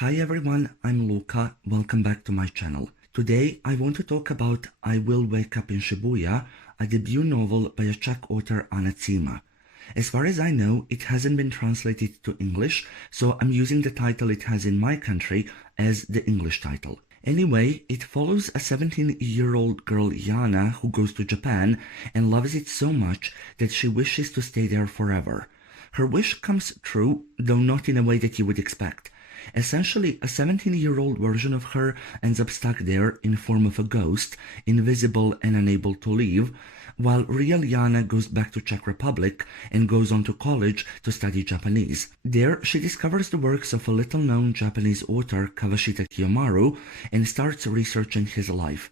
Hi everyone, I'm Luca, welcome back to my channel. Today I want to talk about I Will Wake Up in Shibuya, a debut novel by a Czech author Cima. As far as I know, it hasn't been translated to English, so I'm using the title it has in my country as the English title. Anyway, it follows a 17-year-old girl Yana who goes to Japan and loves it so much that she wishes to stay there forever. Her wish comes true, though not in a way that you would expect. Essentially, a 17-year-old version of her ends up stuck there in form of a ghost, invisible and unable to leave, while real Yana goes back to Czech Republic and goes on to college to study Japanese. There, she discovers the works of a little-known Japanese author Kawashita Kiyomaru and starts researching his life.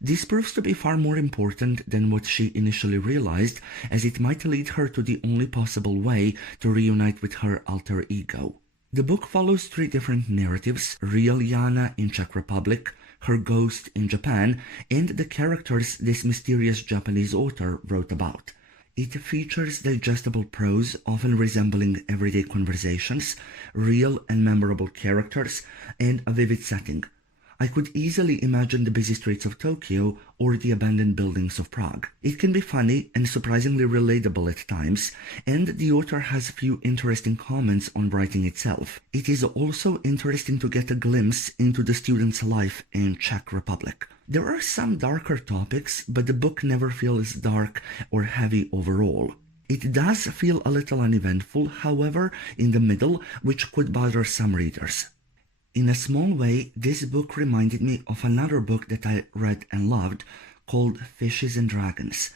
This proves to be far more important than what she initially realized, as it might lead her to the only possible way to reunite with her alter ego. The book follows three different narratives: real Yana in Czech Republic, her ghost in Japan, and the characters this mysterious Japanese author wrote about. It features digestible prose, often resembling everyday conversations, real and memorable characters, and a vivid setting. I could easily imagine the busy streets of Tokyo or the abandoned buildings of Prague. It can be funny and surprisingly relatable at times, and the author has few interesting comments on writing itself. It is also interesting to get a glimpse into the student's life in Czech Republic. There are some darker topics, but the book never feels dark or heavy overall. It does feel a little uneventful, however, in the middle, which could bother some readers. In a small way, this book reminded me of another book that I read and loved, called Fishes and Dragons.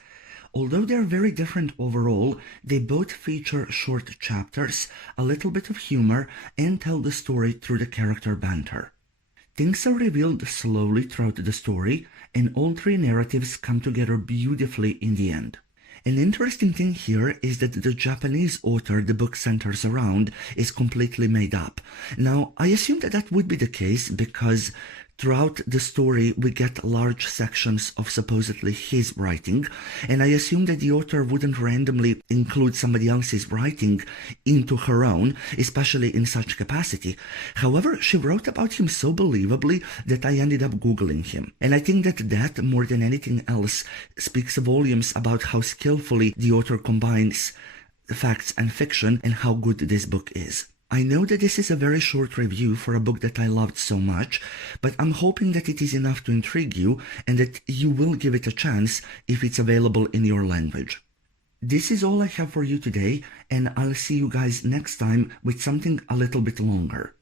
Although they are very different overall, they both feature short chapters, a little bit of humor, and tell the story through the character banter. Things are revealed slowly throughout the story, and all three narratives come together beautifully in the end. An interesting thing here is that the Japanese author the book centers around is completely made up. Now, I assume that that would be the case because throughout the story we get large sections of supposedly his writing, and I assume that the author wouldn't randomly include somebody else's writing into her own, especially in such capacity. However, she wrote about him so believably that I ended up Googling him. And I think that more than anything else, speaks volumes about how skillfully the author combines facts and fiction and how good this book is. I know that this is a very short review for a book that I loved so much, but I'm hoping that it is enough to intrigue you and that you will give it a chance if it's available in your language. This is all I have for you today, and I'll see you guys next time with something a little bit longer.